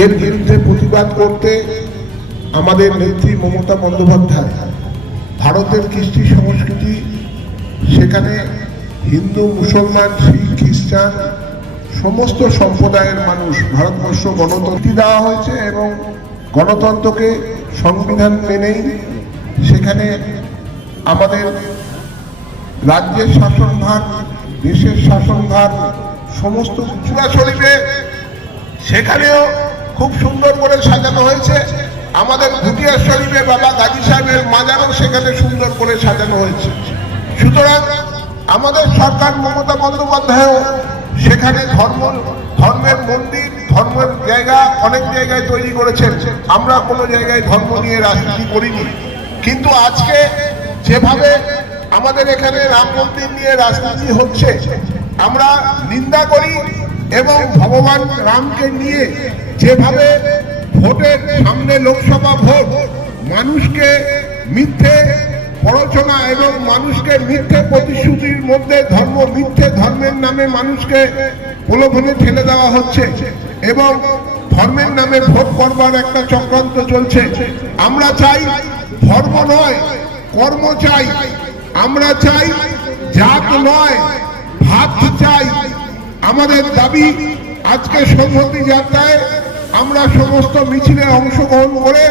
এর বিরুদ্ধে প্রতিবাদ করতে আমাদের নেত্রী মমতা বন্দ্যোপাধ্যায়, ভারতের কৃষ্টি সংস্কৃতি, সেখানে হিন্দু, মুসলমান, শিখ, খ্রিস্টান, সমস্ত সম্প্রদায়ের মানুষ ভারতবর্ষ গণতন্ত্র দেওয়া হয়েছে এবং গণতন্ত্রকে সংবিধান মেনেই সেখানে আমাদের রাজ্যের শাসনভার, দেশের শাসনভার, সমস্ত চূড়া শরীফে সেখানেও খুব সুন্দর করে সাজানো হয়েছে। আমাদের ভুটিয়া শরীফে বাবা গাজী সাহেবের মাজারও সেখানে সুন্দর করে সাজানো হয়েছে। সুতরাং আমাদের সরকার মমতা বন্দ্যোপাধ্যায়ও সেখানে ধর্ম, ধর্মের মন্দির, ধর্মের জায়গা অনেক জায়গায় তৈরি করেছেন। আমরা কোনো জায়গায় ধর্ম নিয়ে রাজনীতি করিনি। কিন্তু আজকে যেভাবে আমাদের এখানে রাম মন্দির নিয়ে রাজনীতি হচ্ছে, আমরা নিন্দা করি এবং ভগবান রামকে নিয়ে যেভাবে ভোটের সামনে লোকসভা ভোট, মানুষকে মিথ্যে প্ররোচনা এবং মানুষকে মিথ্যে প্রতিশ্রুতির মধ্যে ধর্ম, মিথ্যে ধর্মের নামে মানুষকে প্রলোভনে ঠেলে দেওয়া হচ্ছে এবং ধর্মের নামে ভোট করবার একটা চক্রান্ত চলছে। আমরা চাই ধর্ম নয়, কর্ম চাই। আমরা চাই জাত নয়, ভাত চাই। আমাদের দাবি আজকে সংহতি যাত্রায় আমরা সমস্ত মিছিলে অংশগ্রহণ করে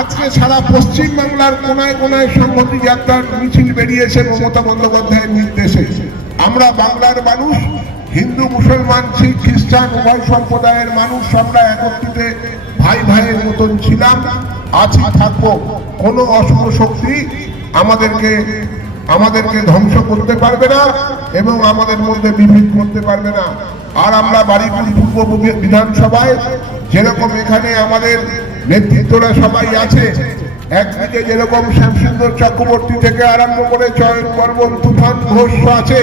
আজকে সারা পশ্চিম বাংলার কোনায় কোনায় সংহতি যাত্রার মিছিল বেরিয়েছে মমতা বন্দ্যোপাধ্যায়ের নির্দেশে। আমরা বাংলার মানুষ, হিন্দু, মুসলমান, শিখ, খ্রিস্টান, উভয় সম্প্রদায়ের মানুষ আমরা একত্রিত ভাই ভাইয়ের মতন ছিলাম আছি থাকব। কোনো অশুভ শক্তি আমাদেরকে আমাদেরকে ধ্বংস করতে পারবে না এবং আমাদের মধ্যে বিভেদ করতে পারবে না। আর আমরা বাড়িপুর পূর্ব বিধানসভায় যেরকম এখানে আমাদের নেতৃত্বরা সবাই আছে, একদিকে যেরকম শ্যামসুন্দর চক্রবর্তী থেকে আরম্ভ করে চয়ন বর্মন, তুফান ঘোষ আছে,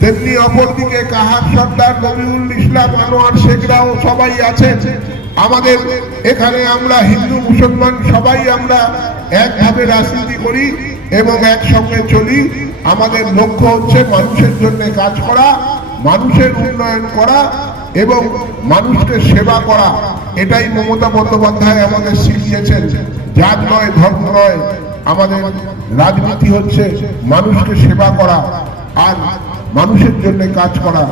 তেমনি অপরদিকে কাহার সর্দার নবীউল ইসলাম, আনোয়ার শেখরাও সবাই আছে। আমাদের এখানে আমরা হিন্দু, মুসলমান সবাই আমরা একভাবে রাজনীতি করি। এবং একসঙ্গে চলি, আমাদের লক্ষ্য হচ্ছে মানুষের জন্য কাজ করা, মানুষের উন্নয়ন করা এবং মানুষকে সেবা করা। এটাই মমতা বন্দ্যোপাধ্যায় আমাদের শিখিয়েছেন, জাত নয়, ধর্ম নয়। আমাদের রাজনীতি হচ্ছে মানুষকে সেবা করা আর মানুষের জন্য কাজ করা।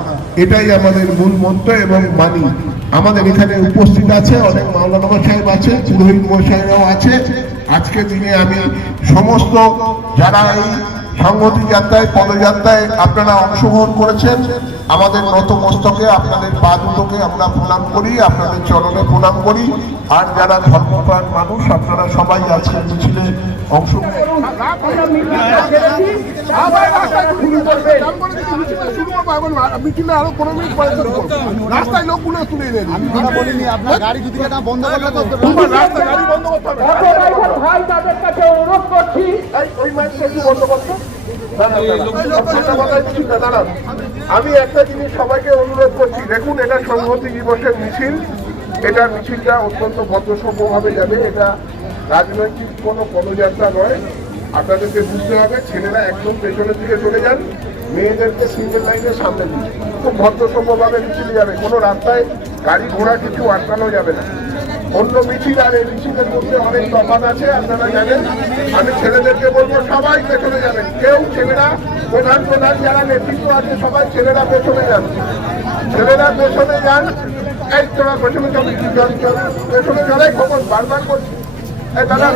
এটাই আমাদের মূল মন্ত্র এবং মানি আমাদের এখানে উপস্থিত আছে অনেক মাওলানা সাহেব আছে, পুরোহিত মশাইরাও আছে। আজকে দিনে আমি সমস্ত যারা এই সংহতি যাত্রায় পদযাত্রায় আপনারা অংশগ্রহণ করেছেন আমাদের নতমস্তকে আপনাদের পা দুটোকে আমরা প্রণাম করি আপনাদের চরণে প্রণাম করি। আর যারা ধর্মপ্রাণ মানুষ আপনারা সবাই আজকে মিছিলে অংশগ্রহণ মিছিলে আরও পনেরো মিনিট পরে রাস্তায় লোকগুলো তুলে আমি কথা বলিনি আপনার গাড়ি যদি বন্ধ করলে রাস্তা গাড়ি বন্ধ করতে হবে। তাদের কাছে অনুরোধ করছি। ওই মাইকটা বন্ধ করতো। আমি একটা জিনিস সবাইকে অনুরোধ করছি। দেখুন এটা সংহতি দিবসের মিছিল। এটা মিছিলটা অত্যন্ত ভদ্রসভ্যভাবে যাবে। এটা রাজনৈতিক কোনো পদযাত্রা নয়। আপনাদেরকে বুঝতে হবে ছেলেরা একদম পেছনের দিকে চলে যান। মেয়েদেরকে সিঙ্গেল লাইনের সামনে দিন খুব ভদ্রসভ্যভাবে মিছিল যাবে। কোনো রাস্তায় গাড়ি ঘোড়া কিছু আটকানো যাবে না। অন্য মিছিল আর এই মিছিলের মধ্যে অনেক তফাৎ আছে, আপনারা জানেন। আমি ছেলেদেরকে বলব, সবাই পেছনে যাবেন। কেউ ছেলেরা, প্রধান প্রধান যারা নেতৃত্ব আছে, সবাই ছেলেরা পেছনে যান। ছেলেরা পেছনে যান। এই তোরা পেছনে চল পেছনে চলে, খবর বারবার করছি। এই দাদা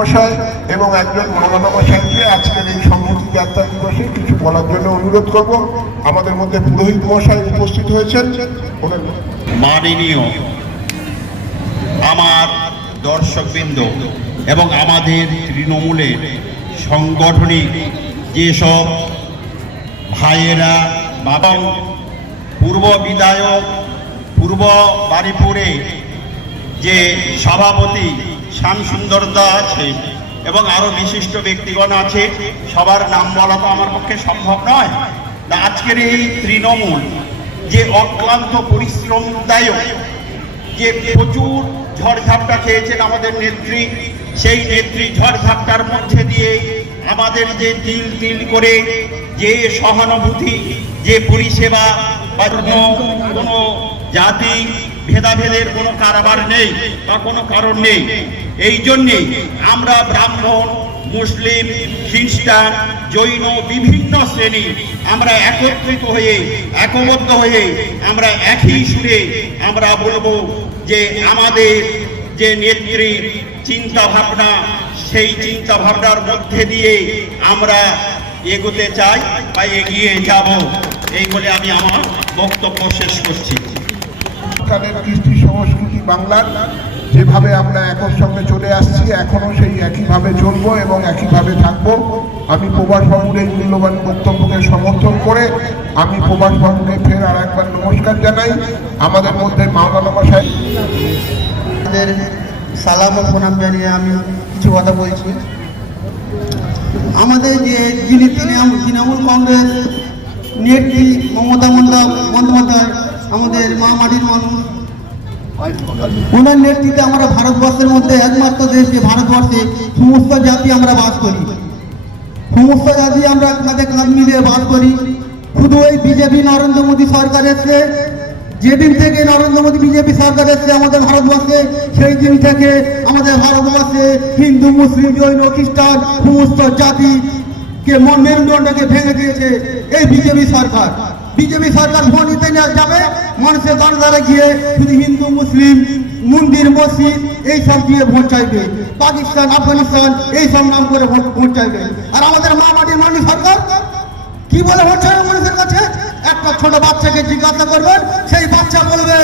মহাশয় এবং একজন মাওলানা মশাইকে আজকের এই সংহতি যাত্রা দিবসে কিছু বলার জন্য অনুরোধ করব আমাদের মধ্যে পুরোহিত মহাশয় উপস্থিত হয়েছেন মাননীয় আমার দর্শকবৃন্দ এবং আমাদের তৃণমূলের সাংগঠনিক যেসব ভাইয়েরা এবং পূর্ব বিধায়ক পূর্ব বারিপুরে যে সভাপতি শ্যামসুন্দর দা আছে এবং আরও বিশিষ্ট ব্যক্তিগণ আছে। সবার নাম বলা তো আমার পক্ষে সম্ভব নয়। আজকের এই তৃণমূল যে অক্লান্ত পরিশ্রমদায়ক, যে প্রচুর ঝড়ঝাপটা খেয়েছেন আমাদের নেত্রী, সেই নেত্রী ঝড়ঝাপটার মধ্যে দিয়ে আমাদের যে তিল তিল করে যে সহানুভূতি, যে পরিষেবা কোনো জাতি ভেদাভেদের কোনো কারবার নেই বা কোনো কারণ নেই। এই জন্যে আমরা ব্রাহ্মণ, মুসলিম, খ্রিস্টান, জৈন, বিভিন্ন শ্রেণি আমরা একত্রিত হয়ে, একবদ্ধ হয়ে আমরা একই সুরে আমরা বলব যে আমাদের যে নেত্রীর চিন্তা ভাবনা সেই চিন্তা ভাবনার মধ্যে দিয়ে আমরা এগোতে চাই বা এগিয়ে যাব। এই বলে আমি আমার বক্তব্য শেষ করছি। কালের কৃষ্টি সংস্কৃতি বাংলার, যেভাবে আমরা একর সঙ্গে চলে আসছি, এখনও সেই একইভাবে চলবো এবং একইভাবে থাকব। আমি বাবুর এই মূল্যবান বক্তব্যকে সমর্থন করে আমি প্রভাস বাবুকে ফের আর একবার নমস্কার জানাই। আমাদের মধ্যে মাওলানা মশাই। সালাম ও প্রণাম জানিয়ে আমি কিছু কথা বলছি। আমাদের যে যিনি তৃণমূল তৃণমূল কংগ্রেস নেত্রী মমতা বন্দ্যোপাধ্যায় আমাদের মা মাটির মানুষ ওনার নেতৃত্বে আমরা ভারতবর্ষের মধ্যে একমাত্র দেশ যে ভারতবর্ষে সমস্ত জাতি আমরা বাস করি। সমস্ত জাতি আমরা কাঁধে কাঁধ মিলিয়ে বাস করি। শুধু ওই বিজেপি, নরেন্দ্র মোদী সরকার এসছে। যেদিন থেকে নরেন্দ্র মোদী বিজেপি সরকার এসছে আমাদের ভারতবর্ষে, সেই দিন থেকে আমাদের ভারতবর্ষে হিন্দু, মুসলিম, জৈন, খ্রিস্টান সমস্ত জাতি কে মন মেরুদণ্ডকে ভেঙে দিয়েছে এই বিজেপি সরকার। বিজেপি সরকার ভোট নিতে যাবে, মানুষের দরদারে গিয়ে শুধু হিন্দু, মুসলিম, মন্দির, মসজিদ এইসব দিয়ে ভোট চাইবে। পাকিস্তান, আফগানিস্তান এইসব নাম করে ভোট ভোট চাইবে। আর আমাদের মা মাটির মানুষ সরকার, কি বলে ভোট চাইবে মানুষের কাছে? একটা ছোট বাচ্চাকে জিজ্ঞাসা করবেন, সেই বাচ্চা বলবে